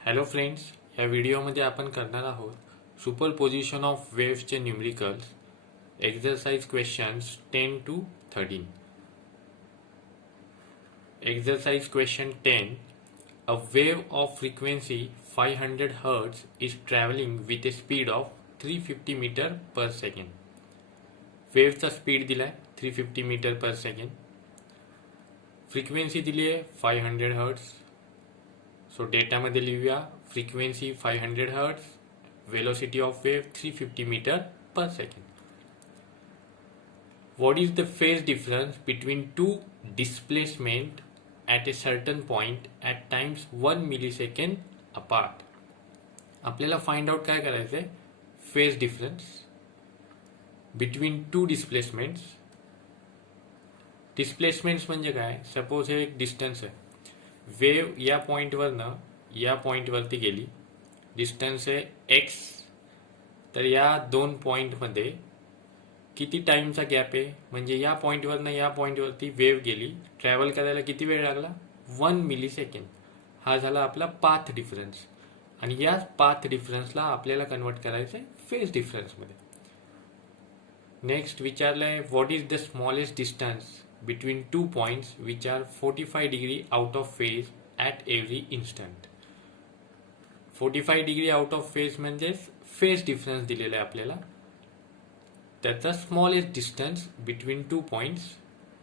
Hello friends, या व्हिडिओमध्ये आपण करणार आहोत सुपरपोजिशन ऑफ वेव्सचे numericals exercise questions 10 to 13. Exercise question 10. A wave of frequency 500 Hz is traveling with a speed of 350 meter per second. वेव्हचा speed दिलाय 350 metre per second. Frequency दिली आहे 500 hertz. So डेटामध्ये लिहूया frequency 500 hertz, velocity of wave 350 metre per second. What is the phase difference between two displacement at a certain point at times 1 millisecond apart? आपल्याला find out काय करायचं आहे? Phase difference between two displacements. Displacements म्हणजे काय? Suppose हे एक distance आहे. Wave या पॉईंटवरनं या पॉईंटवरती गेली, डिस्टन्स आहे एक्स. तर या दोन पॉईंटमध्ये किती टाइमचा गॅप आहे? म्हणजे या पॉईंटवरनं या पॉईंटवरती वेव गेली, ट्रॅव्हल करायला किती वेळ लागला? 1 मिली सेकंड. हा झाला आपला पाथ डिफरन्स. आणि या पाथ डिफरन्सला आपल्याला कन्वर्ट करायचं आहे फेज डिफरन्समध्ये. नेक्स्ट विचारलंय what is the smallest distance between two points which are 45 degree out of phase at every instant. 45 degree out of phase म्हणजेच फेज डिफरन्स दिलेला आहे आपल्याला. त्याचा smallest distance between two points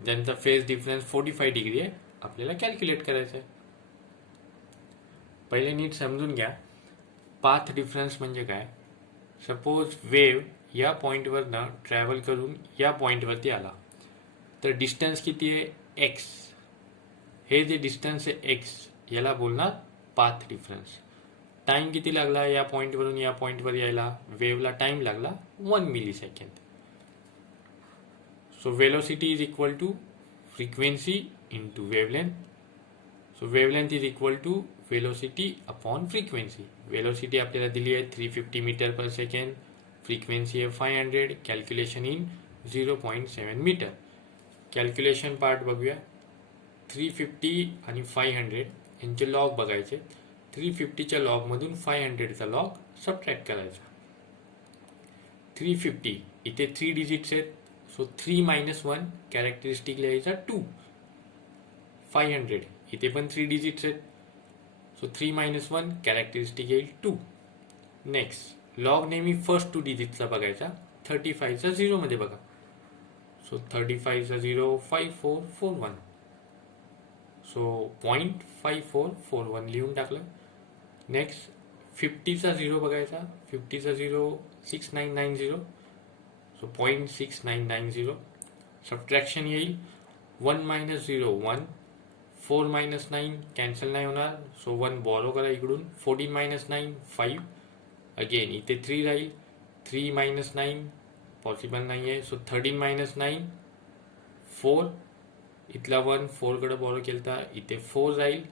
ज्यांचा फेज डिफरन्स 45 डिग्री आहे आपल्याला calculate करायचं आहे. पहिले नीट समजून घ्या पाथ डिफरन्स म्हणजे काय. सपोज वेव या पॉईंटवरनं ट्रॅव्हल करून या पॉईंटवरती आला, तर डिस्टन्स किती आहे? एक्स. हे जे डिस्टन्स आहे एक्स याला बोलणार पाथ डिफरन्स. टाइम किती लागला या पॉईंटवरून या पॉईंटवर यायला? वेवला टाइम लागला 1 millisecond. So velocity is equal to frequency into wavelength. So wavelength is equal to velocity upon frequency. Velocity आपल्याला दिली आहे 350 मीटर पर सेकंड, फ्रिक्वेन्सी आहे 500, calculation in 0.7 metre. Calculation part बघूया. 350 आणि 500 यांचे लॉग बघायचे. 350च्या लॉगमधून 500चा लॉग सबट्रॅक्ट करायचा. 350 इथे 3 डिजिट्स आहेत, सो 3 - 1 कॅरेक्टरिस्टिक लिहायचा 2. 500 इथे पण 3 डिजिट्स आहेत, सो 3 - 1 कॅरेक्टरिस्टिक येईल 2. नेक्स्ट लॉग नेहमी फर्स्ट 2 डिजिटचा बघायचा. 35चा 0 मध्ये बघा, सो 35चा 0 5441, सो 0.5441 लिहून टाकलं. नेक्स्ट 50चा 0 बघायचा. 50चा 0 6990, सो 0.6990. सबट्रॅक्शन येईल 1 - 0 1, 4 - 9 कॅन्सल नाही होणार, सो 1 बॉरो करा इकडून. 14 - 9 5. अगेन इथे 3 राहील. 3 - 9 पॉसिबल नाही आहे, सो 13 - 9 4. इथला 1 4 कडे बॉरो केलता, इथे 4 राहील.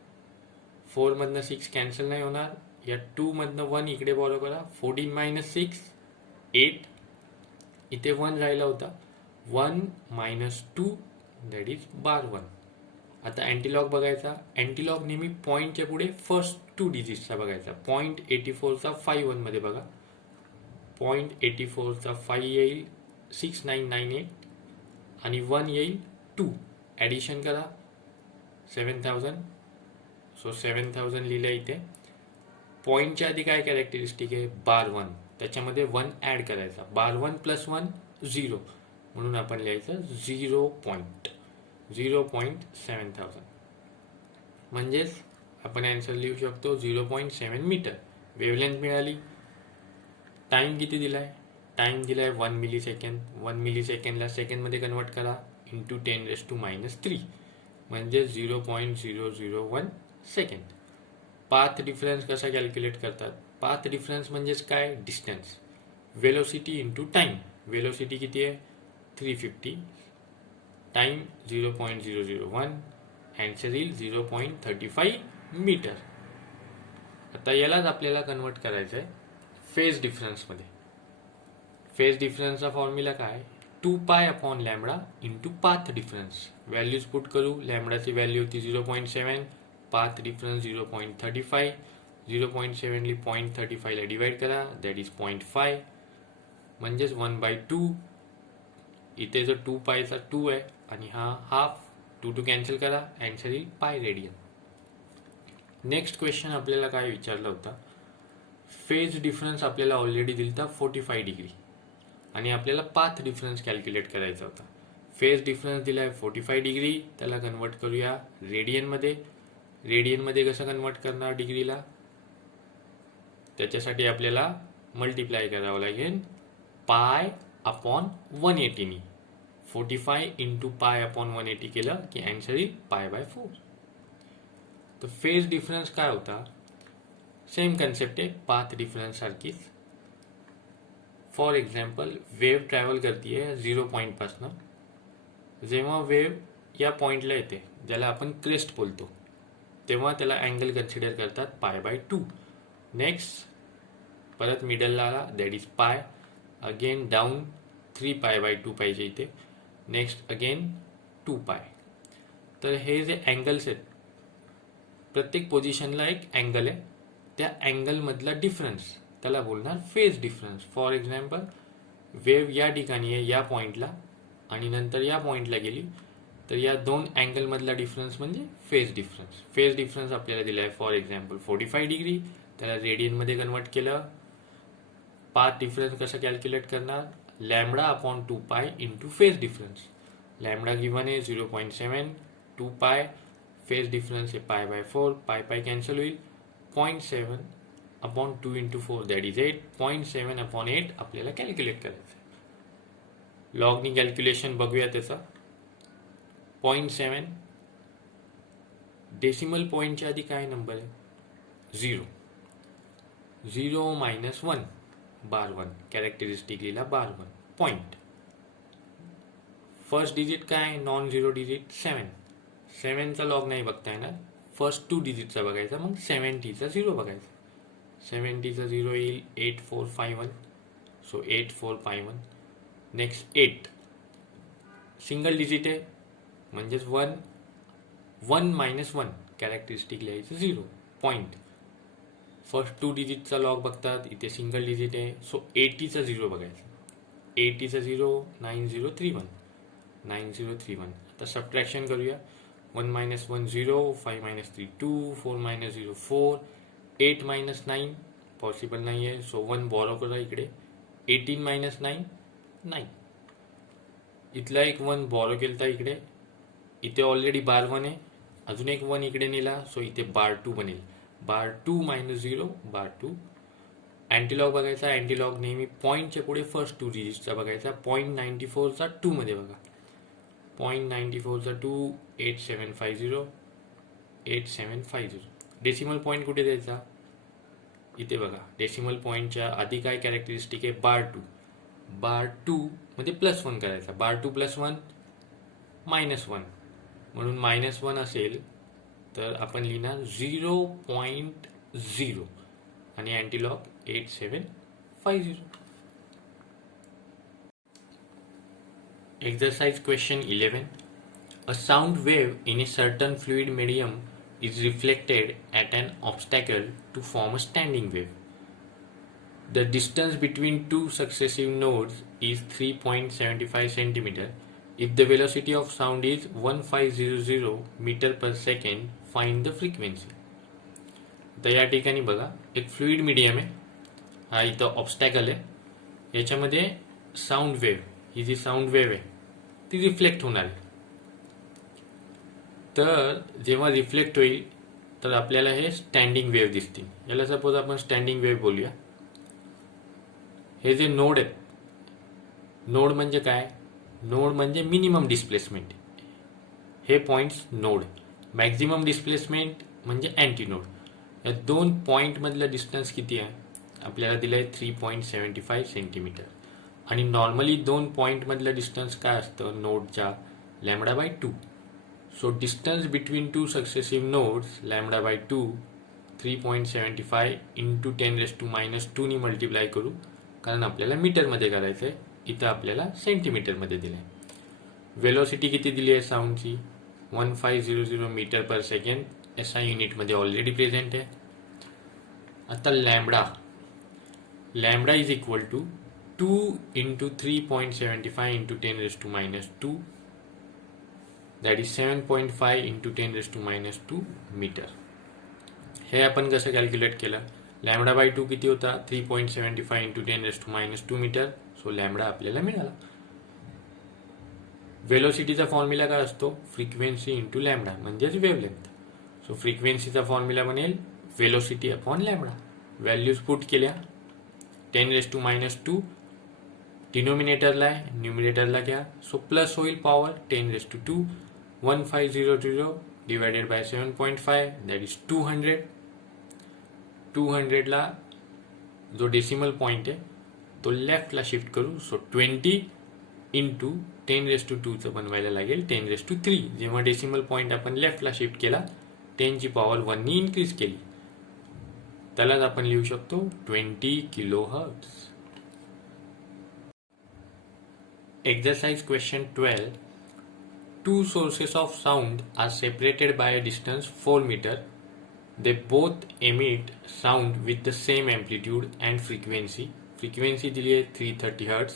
4 मधनं 6 कॅन्सल नाही होणार. या 2 मधनं 1 इकडे बॉरो करा. 14 - 6 8. इथे 1 राहिला होता. 1 - 2 दॅट इज बार 1. आता अँटीलॉग बघायचा. अँटीलॉग नेहमी पॉईंटच्या पुढे फर्स्ट 2 डिजिट्सचा बघायचा. 0.84चा 51 मध्ये बघा. 0.84चा 5 येईल 6998 आणि 1 येईल 2. ॲडिशन करा 7000, सो 7000 लिहिलं इथे. पॉईंटच्या आधी काय कॅरेक्टरिस्टिक आहे? बार 1. त्याच्यामध्ये 1 ॲड करायचा. बार 1 + 1 0, म्हणून आपण लिहायचं 0.7000. म्हणजेच आपण आन्सर लिहू शकतो 0.7 मीटर. वेवलेंथ मिळाली. टाइम किती दिलाय? टाइम दिलाय 1 मिली सेकंड. 1 मिली सेकंडला सेकंडमध्ये कन्वर्ट करा इंटू 10⁻³ म्हणजे 0.001 सेकंड. पाथ डिफरन्स कसा कॅल्क्युलेट करतात? पाथ डिफरन्स म्हणजेच काय? Distance. Velocity into time. Velocity किती आहे? 350. टाइम 0.001. आन्सर येईल 0.35 मीटर. आता यालाच आपल्याला कन्वर्ट करायचं आहे फेज डिफरन्समध्ये. फेज डिफरन्सचा फॉर्म्युला काय? 2π/λ into path difference. Values put करू. लॅमडाची व्हॅल्यू होती 0.7, पाथ डिफरन्स 0.35. 0.7ली 0.35ला डिवाइड करा, दॅट इज 0.5, म्हणजेच 1/2. इथे जो 2 पायचा 2 आहे आणि हा हाफ, 2 कॅन्सल करा, आन्सर येईल पाय रेडियन. नेक्स्ट क्वेश्चन आपल्याला काय विचारला होता, फेज डिफरन्स आपल्याला ऑलरेडी दिलता 45 डिग्री आणि आपल्याला पाथ डिफरन्स कॅल्क्युलेट करायचा होता. फेज डिफरन्स दिलाय 45 डिग्री, त्याला कन्वर्ट करूया रेडियनमध्ये. रेडियनमध्ये कसं कन्वर्ट करणार डिग्रीला, त्याच्यासाठी आपल्याला मल्टिप्लाय करावं लागेल पाय अपॉन 180नी. 45 इंटू पाय अपॉन 180 केलं की आन्सर येईल π/4. तर फेज डिफरन्स काय होता, सेम कन्सेप्ट आहे पाथ डिफरन्स सारखीच. फॉर एक्झाम्पल वेव्ह ट्रॅव्हल करते 0 पॉईंटपासनं. जेव्हा वेव्ह या पॉईंटला येते, ज्याला आपण क्रेस्ट बोलतो, तेव्हा त्याला अँगल कन्सिडर करतात π/2. नेक्स्ट परत मिडलला आला, that is pi. Again down 3π/2 पाहिजे इथे. Next again 2π. तर हे जे अँगल्स आहेत, प्रत्येक पोझिशनला एक अँगल आहे, त्या अँगलमधला डिफरन्स त्याला बोलणार phase difference. For example wave या ठिकाणी आहे या पॉईंटला आणि नंतर या पॉईंटला गेली, तर या दोन अँगलमधला डिफरन्स म्हणजे फेज डिफरन्स. फेज डिफरन्स आपल्याला दिला आहे फॉर एक्झाम्पल 45 डिग्री, त्याला रेडियनमध्ये कन्वर्ट केलं. पाथ डिफरन्स कसं कॅल्क्युलेट करणार, lambda upon 2π into phase difference. Lambda given आहे 0.7, 2π, फेज डिफरन्स आहे π/4, पाय कॅन्सल होईल. 0.7 upon 2 into 4 that is 8. 0.7 upon 8 आपल्याला कॅल्क्युलेट करायचं. लॉगनी कॅल्क्युलेशन बघूया त्याचा. 0.7 डेसिमल पॉईंटच्या आधी काय नंबर आहे, 0. 0 मायनस 1 बार 1, कॅरेक्टरिस्टिक लिहिला बार 1. पॉईंट फर्स्ट डिजिट काय, नॉन झिरो डिजिट 7. 7चा लॉग नाही बघता येणार, फर्स्ट 2 डिजिटचा बघायचा, मग 70चा 0 बघायचा. 70चा 0 येईल 8451, सो 8451. नेक्स्ट 8 सिंगल डिजिट आहे, म्हणजेच 1. 1 मायनस 1 कॅरेक्टरिस्टिक लिहायचं 0. पॉईंट फर्स्ट 2 डिजिटचा लॉग बघतात, इथे सिंगल डिजिट आहे, सो 80चा 0 बघायचा. 80चा 0 9031, 9031. आता सबट्रॅक्शन करूया. 1 minus 1 0, 5 minus 3 2, 4 minus 0 4, 8 minus 9 possible नाही आहे, सो 1 बॉरो करा इकडे. 18 मायनस 9 9. इथला एक 1 बॉरो केलता इकडे, इथे ऑलरेडी बार 1 आहे, अजून एक 1 इकडे नेला, सो इथे बार 2 बनेल. बार 2 मायनस 0 बार 2. अँटीलॉग बघायचा, अँटीलॉग नेहमी पॉईंटच्या पुढे फर्स्ट 2 डिजिटचा बघायचा. 0.94चा 2 मध्ये बघा. 0.94चा 2 8750, 8750. डेसिमल पॉईंट कुठे द्यायचा, इथे बघा. डेसिमल पॉईंटच्या आधी काय कॅरेक्टरिस्टिक आहे, बार 2. बार 2 मध्ये प्लस 1 करायचा. बार 2 प्लस 1 मायनस 1, म्हणून मायनस 1 असेल तर आपण लिहिणार 0.0 आणि अँटीलॉग 8750. Exercise question 11. A sound wave in a certain fluid medium is reflected at an obstacle to form a standing wave. The distance between two successive nodes is 3.75 centimeter. If the velocity of sound is 1500 meter per second, find the frequency. तर या ठिकाणी बघा, एक fluid medium आहे, हा इथं obstacle आहे, याच्यामध्ये साऊंड वेव्ह, ही जी साऊंड वेव्ह आहे ती रिफ्लेक्ट होणार आहे. तर जेव्हा रिफ्लेक्ट होईल तर आपल्याला हे स्टँडिंग वेव्ह दिसतील. याला सपोज आपण स्टँडिंग वेव्ह बोलूया. हे जे नोड आहेत, नोड म्हणजे काय, नोड म्हणजे मिनिमम डिस्प्लेसमेंट. हे पॉइंट्स नोड. मॅक्झिमम डिस्प्लेसमेंट म्हणजे अँटी नोड. या दोन पॉईंट मधलं डिस्टन्स किती आहे, आपल्याला दिलं आहे 3.75 सेंटीमीटर. आणि नॉर्मली दोन पॉईंट मधलं डिस्टन्स काय असतं नोडच्या, λ/2. So distance between two successive nodes λ/2 3.75 into 10⁻² नी मल्टिप्लाय करू, कारण आपल्याला मीटरमध्ये करायचं आहे, इथं आपल्याला सेंटीमीटरमध्ये दिलं आहे. वेलोसिटी किती दिली आहे साऊंडची, 1500 मीटर पर सेकंड. SI युनिटमध्ये ऑलरेडी प्रेझेंट आहे. आता lambda is equal to 2 into 3.75 into 10⁻², that is 7.5 into 10⁻² metre. हे आपण कसं कॅल्क्युलेट केलं? लॅम्बडा बाय 2 किती होता? 3.75 इंटू 10⁻² मीटर. सो लॅम्बडा आपल्याला मिळाला. वेलोसिटीचा फॉर्म्युला काय असतो? फ्रिक्वेन्सी इंटू लॅम्बडा म्हणजेच वेव्हलेंथ. सो फ्रिक्वेन्सीचा फॉर्म्युला बनेल velocity upon lambda. Values put केल्या 10⁻² डिनोमिनेटरला आहे, न्यूमिनेटरला घ्या. सो प्लस होईल power 10⁻². 1500 divided by 7.5 that is 200. 200 ला जो डेसिमल पॉईंट आहे तो लेफ्टला शिफ्ट करू. सो 20 इंटू 10⁻² बनवायला लागेल 10⁻3. जेव्हा डेसिमल पॉईंट आपण लेफ्टला शिफ्ट केला 10 ची पॉवर 1 नी इन्क्रीज केली, त्यालाच आपण लिहू शकतो 20 kilohertz. Exercise question 12. Two sources of sound are separated by a distance 4 meter. They both emit sound with the same amplitude and frequency. Frequency दिली आहे 330 Hz,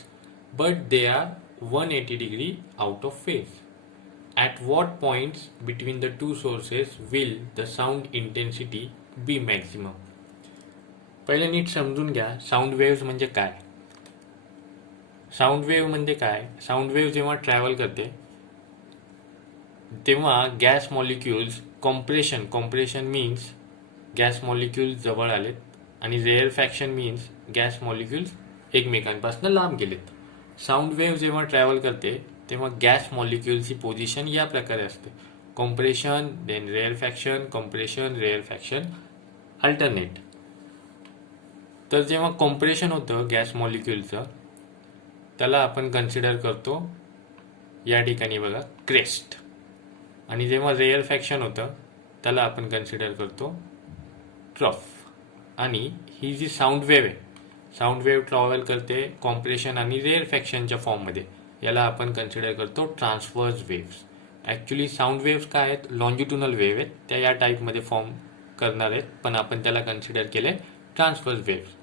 but they are 180 degree out of phase. At what points between the two sources will the sound intensity be maximum? पहिले नीट समजून घ्या sound waves म्हणजे काय. Sound wave म्हणजे काय? Sound wave जेव्हा ट्रॅव्हल करते तेव्हा gas molecules compression means gas molecules जवळ आलेत आणि रेअरफॅक्शन मीन्स गॅस मॉलिक्युल्स एकमेकांपासून लांब गेलेत. साऊंड वेव्ह जेव्हा ट्रॅव्हल करते तेव्हा गॅस मॉलिक्युल्सची पोझिशन या प्रकारे असते: कॉम्प्रेशन, देन रेअरफॅक्शन, कॉम्प्रेशन, रेअरफॅक्शन, अल्टरनेट. तर जेव्हा कॉम्प्रेशन होतं गॅस मॉलिक्युलचं त्याला आपण कन्सिडर करतो या ठिकाणी बघा क्रेस्ट, आणि जेव्हा रेअरफॅक्शन होतं त्याला आपण कन्सिडर करतो ट्रफ. आणि ही जी साऊंड वेव्ह आहे, साऊंड वेव्ह ट्रॅव्हल करते कॉम्प्रेशन आणि रेअरफॅक्शनच्या फॉर्ममध्ये, याला आपण कन्सिडर करतो transverse waves. Actually sound waves काय आहेत? लॉन्जिट्युनल वेव्ह आहेत, त्या या टाईपमध्ये फॉर्म करणार आहेत, पण आपण त्याला कन्सिडर केले ट्रान्सव्हर्स वेव्स.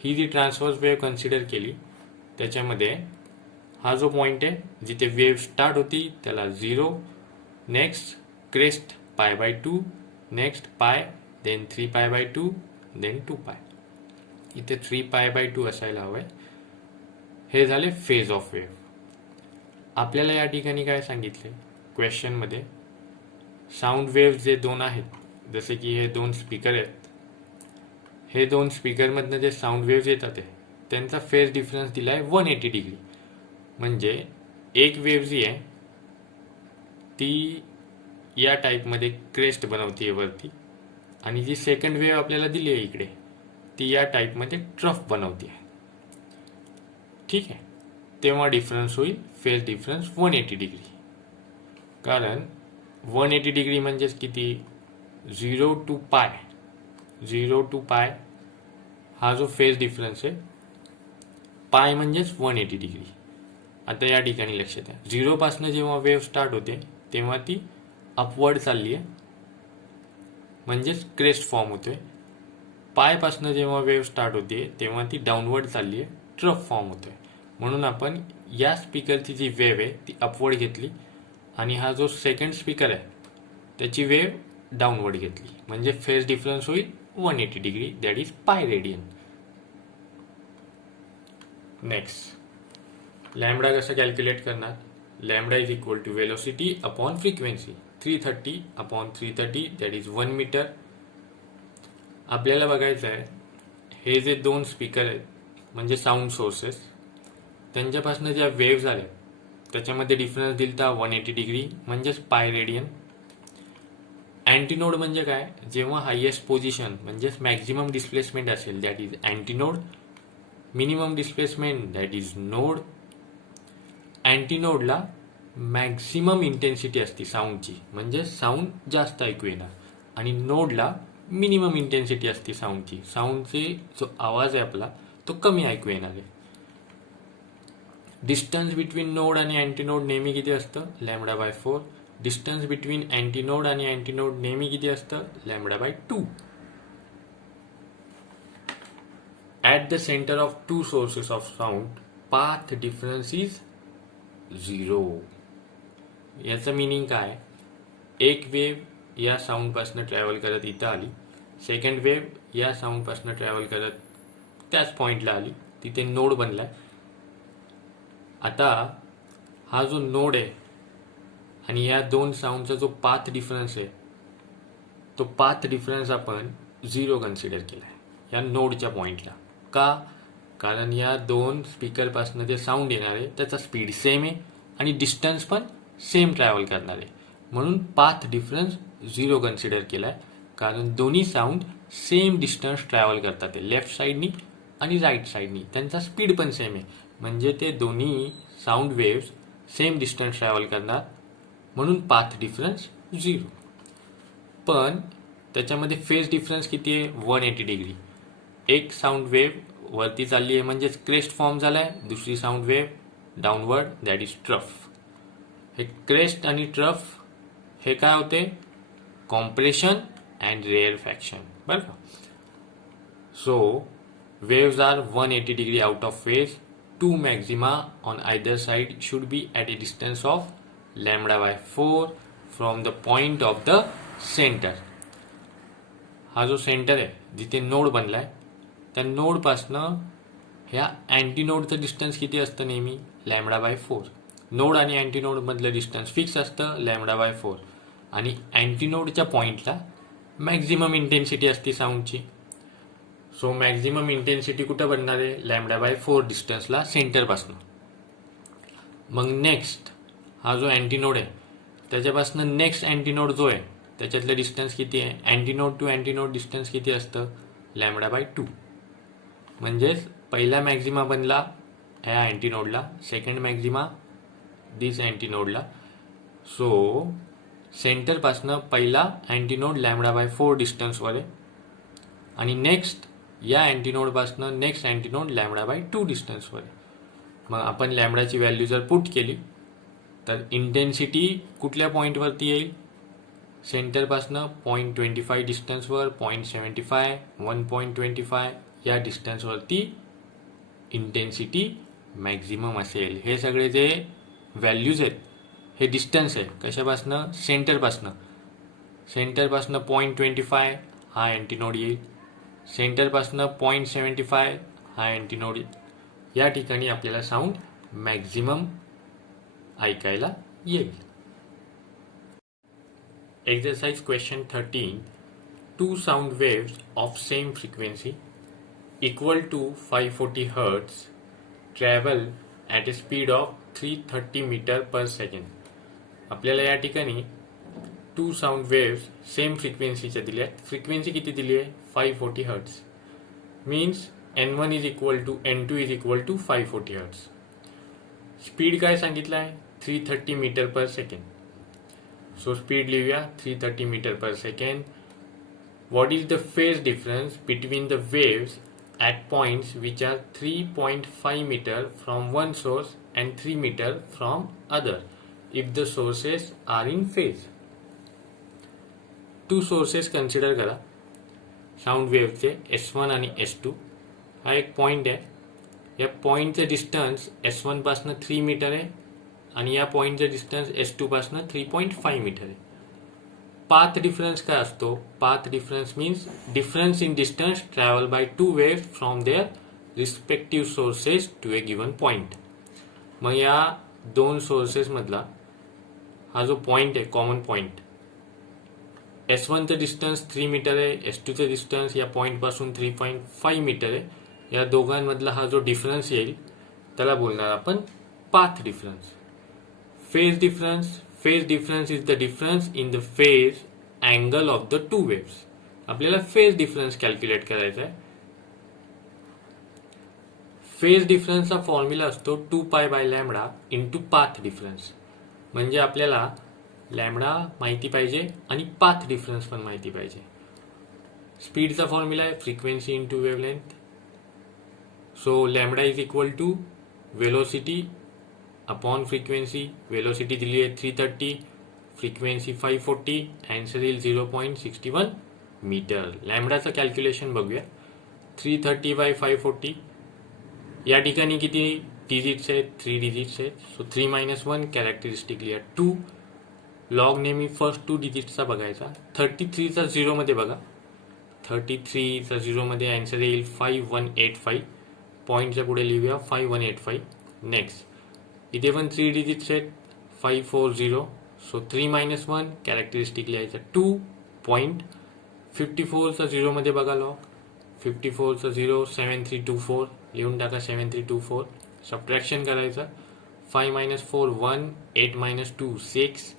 ही जी ट्रान्सव्हर्स वेव्ह कन्सिडर केली त्याच्यामध्ये हा जो पॉईंट आहे जिथे वेव्ह स्टार्ट होती त्याला 0, नेक्स्ट क्रेस्ट π/2, नेक्स्ट पाय, देन 3π/2, देन 2π. इथे 3π/2 असायला हवंय. हे झाले फेज ऑफ वेव्ह. आपल्याला या ठिकाणी काय सांगितले क्वेश्चनमध्ये? साऊंड वेव्ह जे दोन आहेत, जसे की हे दोन स्पीकर आहेत, हे दोन स्पीकरमधनं जे साऊंड वेव्ह येतात त्यांचा फेज डिफरन्स दिला आहे 180 डिग्री. म्हणजे एक वेव्ह जी आहे ती या टाईपमध्ये क्रेस्ट बनवते वरती, आणि जी सेकंड वेव्ह आपल्याला दिली आहे इकडे ती या टाईपमध्ये ट्रफ बनवते. ठीक आहे, तेव्हा डिफरन्स होईल फेज डिफरन्स 180 डिग्री. कारण 180 डिग्री म्हणजेच किती? 0 to पाय हा जो फेज डिफरन्स आहे, पाय म्हणजेच 180 डिग्री. आता या ठिकाणी लक्षात द्या, 0 पासून जेव्हा वेव्ह स्टार्ट होते तेव्हा ती अपवर्ड चालली आहे म्हणजेच क्रेस्ट फॉर्म होतोय. पायपासून जेव्हा वेव्ह स्टार्ट होते तेव्हा ती डाऊनवर्ड चालली आहे, ट्रफ फॉर्म होतोय. म्हणून आपण या स्पीकरची जी वेव्ह आहे ती अपवर्ड घेतली, आणि हा जो सेकंड स्पीकर आहे त्याची वेव्ह डाऊनवर्ड घेतली, म्हणजे फेज डिफरन्स होईल 180 degree, that is pi radian. Next, lambda कसं कॅल्क्युलेट करणार? Lambda is equal to velocity upon frequency. 330 upon 330 that is 1 metre. आपल्याला बघायचं आहे हे जे दोन स्पीकर आहेत म्हणजे साऊंड सोर्सेस, त्यांच्यापासून ज्या वेव्ह झाल्या त्याच्यामध्ये डिफरन्स दिलता 180 डिग्री म्हणजेच पाय रेडियन. अँटीनोड म्हणजे काय? जेव्हा हायेस्ट पोझिशन म्हणजेच मॅक्झिमम डिस्प्लेसमेंट असेल that is antinode, minimum displacement that is node. अँटीनोडला मॅक्झिमम इंटेन्सिटी असते साऊंडची, म्हणजे साऊंड जास्त ऐकू येणार, आणि नोडला मिनिमम इंटेन्सिटी असते साऊंडची, साऊंडचे जो आवाज आहे आपला तो कमी ऐकू येणार आहे. डिस्टन्स बिटवीन नोड आणि अँटीनोड नेहमी किती असतं? λ/4. डिस्टन्स बिटवीन अँटीनोड आणि अँटीनोड नेहमी किती असतं? λ/2. At the centre of two sources of sound path difference is 0. याचं मिनिंग काय? एक वेव या साऊंडपासून ट्रॅव्हल करत इथं आली, सेकंड वेव या साऊंडपासून ट्रॅव्हल करत त्याच पॉईंटला आली, तिथे नोड बनलाय. आता हा जो नोड आहे आणि या दोन साऊंडचा जो पाथ डिफरन्स आहे, तो पाथ डिफरन्स आपण 0 कन्सिडर केला आहे या नोडच्या पॉईंटला. का? कारण या दोन स्पीकरपासून जे साऊंड येणार आहे त्याचा स्पीड सेम आहे आणि डिस्टन्स पण सेम ट्रॅव्हल करणार आहे, म्हणून पाथ डिफरन्स 0 कन्सिडर केला आहे. कारण दोन्ही साऊंड सेम डिस्टन्स ट्रॅव्हल करतात, लेफ्ट साईडनी आणि राईट साईडनी, त्यांचा स्पीड पण सेम आहे, म्हणजे ते दोन्ही sound waves same distance travel करणार, म्हणून पाथ डिफरन्स 0. पण त्याच्यामध्ये फेज डिफरन्स किती आहे? 180 डिग्री. एक साऊंड वेव्ह वरती चालली आहे म्हणजेच क्रेस्ट फॉर्म झाला आहे, दुसरी sound wave downward, that is trough. हे क्रेस्ट आणि ट्रफ हे काय होते? कॉम्प्रेशन अँड रेअरफॅक्शन, बरं का. So waves are 180 degree out of phase. Two maxima on either side should be at a distance of lambda by 4 from the point of the center. हा जो centre आहे जिथे नोड बनलाय त्या नोडपासनं ह्या अँटीनोडचं डिस्टन्स किती असतं? नेहमी लॅम्बडा बाय 4. नोड आणि अँटीनोड मधलं डिस्टन्स फिक्स असतं लॅम्बडा बाय 4 आणि अँटीनोडच्या पॉईंटला मॅक्झिमम इंटेन्सिटी असते साऊंडची. सो मॅक्झिमम इंटेन्सिटी कुठं बनणार आहे? लॅम्बडा बाय 4 डिस्टन्सला सेंटरपासनं. मग नेक्स्ट हा जो अँटीनोड आहे त्याच्यापासून नेक्स्ट अँटीनोड जो आहे त्याच्यातलं डिस्टन्स किती आहे? अँटीनोड टू अँटीनोड डिस्टन्स किती असतं? Lambda by 2. म्हणजेच पहिला मॅक्झिमा बनला ह्या अँटीनोडला, सेकंड मॅक्झिमा दिस अँटीनोडला. सो सेंटरपासनं पहिला अँटीनोड लॅम्बडा बाय 4 डिस्टन्सवर आहे आणि नेक्स्ट या अँटीनोडपासनं नेक्स्ट अँटीनोड लॅम्बडा बाय 2 डिस्टन्सवर आहे. मग आपण लॅम्बडाची व्हॅल्यू जर पुट केली तर इंटेन्सिटी कुठल्या पॉईंटवरती येईल? सेंटरपासनं 0.25 डिस्टन्सवर, 0.75, 1.25 या डिस्टन्सवरती इंटेन्सिटी मॅक्झिमम असेल. हे सगळे जे व्हॅल्यूज आहेत हे डिस्टन्स आहे कशापासनं? सेंटरपासनं. सेंटरपासनं 0.25 हा अँटीनोड येईल, सेंटरपासनं 0.75 हा अँटीनोड येईल. या ठिकाणी आपल्याला साऊंड मॅक्झिमम ऐकायला येईल. Exercise question 13. Two sound waves of same frequency equal to 540 Hz travel at a speed of 330 meter per second. आपल्याला या ठिकाणी टू साऊंड वेव्स सेम फ्रिक्वेन्सीच्या दिल्या आहेत. फ्रिक्वेन्सी किती दिली आहे? 540 Hz. Means N1 is equal to N2 is equal to 540 Hz. Speed काय सांगितलं आहे? 330 metre per second. So speed लिहूया 330 metre per second. What is the phase difference between the waves at points which are 3.5 meter from one source and 3 meter from other if the sources are in phase? To sources consider करा sound वेव्हचे, S1 आणि S2. हा एक point आहे. या पॉईंटचे distance S1 पासनं 3 metre आहे आणि या पॉईंटचे डिस्टन्स S2 पासनं 3.5 मीटर आहे. पाथ डिफरन्स काय असतो? Path difference means difference in distance travel by two waves from their respective sources to a given point. मग या दोन सोर्सेस मधला हा जो पॉईंट आहे, कॉमन पॉईंट, S1चं डिस्टन्स 3 मीटर आहे, S2चं डिस्टन्स या पॉईंटपासून 3.5 मीटर आहे. या दोघांमधला हा जो डिफरन्स येईल त्याला बोलणार आपण path difference. Phase difference. Phase difference is the difference in the phase angle of the two waves. आपल्याला फेज डिफरन्स कॅल्क्युलेट करायचा आहे. फेज डिफरन्सचा फॉर्म्युला असतो 2π by lambda into path difference. म्हणजे आपल्याला लॅम्बडा माहिती पाहिजे आणि पाथ डिफरन्स पण माहिती पाहिजे. स्पीडचा फॉर्म्युला आहे frequency into wavelength. So lambda is equal to velocity upon frequency. Velocity दिली आहे 330, फ्रिक्वेन्सी 540, आन्सर येईल 0.61 मीटर. लॅम्बडाचं कॅल्क्युलेशन बघूया. 330/540. या ठिकाणी किती डिजिट्स आहेत? 3 डिजिट्स आहेत. सो 3 - 1 कॅरेक्टरिस्टिक लिहा 2. लॉग नेहमी फर्स्ट 2 डिजिट्सचा बघायचा. 33चा 0 मध्ये बघा. 33चा 0 मध्ये आन्सर येईल 5185. पॉईंटच्या पुढे लिहूया 5185. नेक्स्ट इथे पण 3 डिजिट्स आहेत 540. सो 3 - 1 कॅरेक्टरिस्टिक लिहायचा 2 पॉईंट. 54चा 0 मध्ये बघा लॉग. 54चा 0 7324 लिहून टाका 7324. सबट्रॅक्शन करायचं. 5 - 4 1. 8 - 2 6.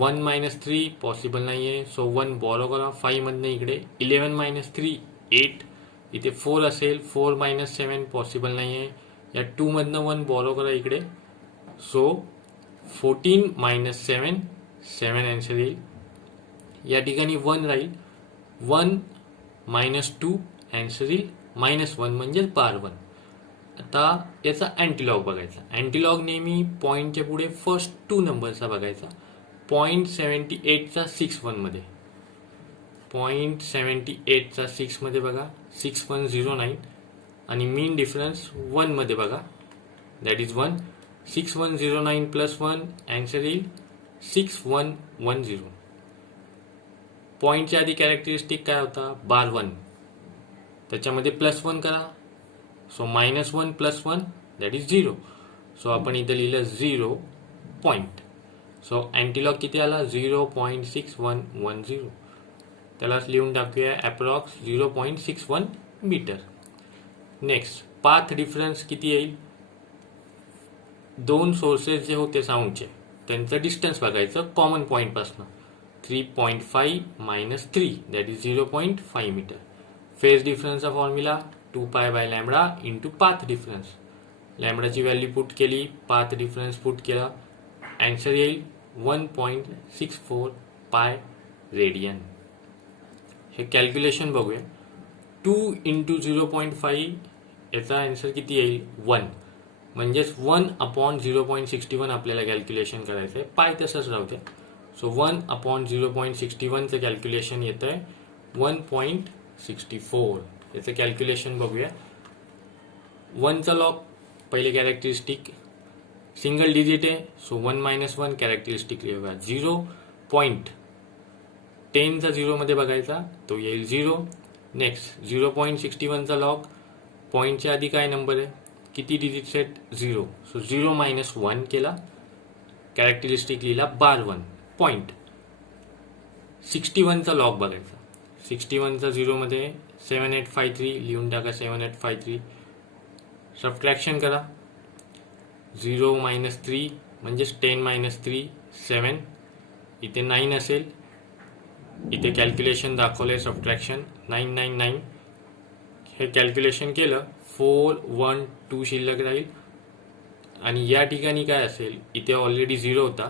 1 - 3 पॉसिबल नाही आहे. सो 1 बॉरो करा 5 मधनं इकडे. 11 - 3 8. इथे 4 असेल. 4 - 7 पॉसिबल नाही आहे. या 2 मधनं 1 बॉरो करा इकडे. सो 14 - 7 7 आन्सर येईल. या ठिकाणी 1 राहील. 1 - 2 आन्सर येईल -1 म्हणजेच बार 1. आता याचा अँटीलॉग बघायचा. अँटीलॉग नेहमी पॉईंटच्या पुढे फर्स्ट 2 नंबरचा बघायचा. 0.78चा 61 मध्ये. 0.78चा 6 मध्ये बघा 6109. आणि मीन डिफरन्स 1 मध्ये बघा. That is 1. 6109 + 1 आन्सर येईल 6110. पॉईंटच्या आधी कॅरेक्टरिस्टिक काय होता? बार 1. त्याच्यामध्ये +1 करा. So -1 + 1 that is 0. सो आपण इथे लिहिलं 0 पॉईंट. सो अँटीलॉग किती आला? 0.6110. त्यालाच लिहून टाकूया approx 0.61 metre. Next path difference किती येईल? 2 सोर्सेस जे होते साऊंडचे त्यांचं डिस्टन्स बघायचं कॉमन पॉईंटपासून. 3.5 - 3 दॅट इज 0.5 मीटर. फेज डिफरन्सचा फॉर्म्युला 2π/λ इंटू पाथ डिफरन्स. लॅम्बडाची व्हॅल्यू पुट केली, पाथ डिफरन्स पुट केला, आन्सर येईल 1.64 पाय रेडियन. हे कॅल्क्युलेशन बघूया. 2 × 0.5 याचा आन्सर किती येईल? 1. म्हणजेच 1/0.61 आपल्याला कॅल्क्युलेशन करायचं आहे. पाय तसंच राहू द्या. सो 1/0.61चं कॅल्क्युलेशन येतं आहे 1.64. याचं कॅल्क्युलेशन बघूया. 1चा लॉग पहिले कॅरेक्टरिस्टिक सिंगल डिजिट आहे. सो 1 - 1 कॅरेक्टरिस्टिक लिहूया 0.10चा 0 मध्ये बघायचा तो येईल 0. नेक्स्ट 0.61चा लॉग. पॉईंटच्या आधी काय नंबर आहे? किती डिजिट्स आहेत? 0. सो 0 - 1 केला. कॅरेक्टरिस्टिक लिहिला बार 1 पॉईंट. 61चा लॉग बघायचा. 61चा 0 मध्ये 7853 लिहून टाका 7853. सबट्रॅक्शन करा. 0 - 3 म्हणजेच 10 - 3 7. इथे 9 असेल. इथे कॅल्क्युलेशन दाखवलंय सबट्रॅक्शन 999. हे कॅल्क्युलेशन केलं 412 शिल्लक राहील. आणि या ठिकाणी काय असेल? इथे ऑलरेडी 0 होता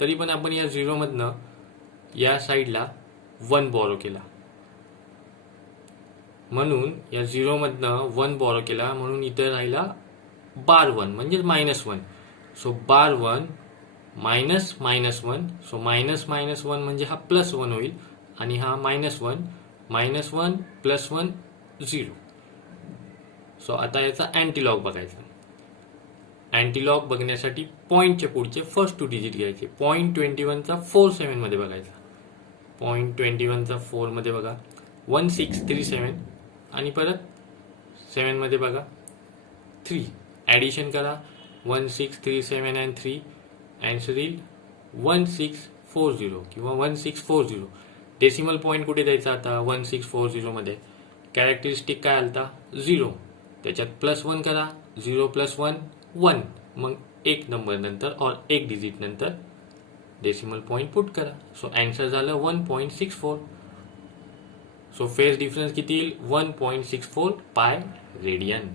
तरी पण आपण या 0 मधनं या साईडला 1 बॉरो केला. म्हणून या 0 मधनं 1 बॉरो केला म्हणून इथे राहिला बार 1 म्हणजेच -1. सो बार 1 -1. सो -1 म्हणजे हा +1 होईल आणि हा -1. -1 + 1 0. सो आता याचा अँटीलॉग बघायचा. अँटीलॉग बघण्यासाठी पॉईंटच्या पुढचे फर्स्ट 2 डिजिट घ्यायचे. 0.21चा 47 मध्ये बघायचा. 0.21चा 4 मध्ये बघा 1637 आणि परत 7 मध्ये बघा 3. ॲडिशन करा 1637 आणि 3 आन्सर येईल 1640 किंवा 1640. डेसिमल पॉईंट कुठे द्यायचा आता? 1640 मध्ये. कॅरेक्टरिस्टिक काय आलता? 0. त्याच्यात +1 करा. 0 + 1 1. मग एक नंबर नंतर और एक डिजिट नंतर डेसिमल पॉईंट पुट करा. सो आन्सर झालं 1.64. सो फेज डिफरन्स किती येईल? 1.64 पाय रेडियन.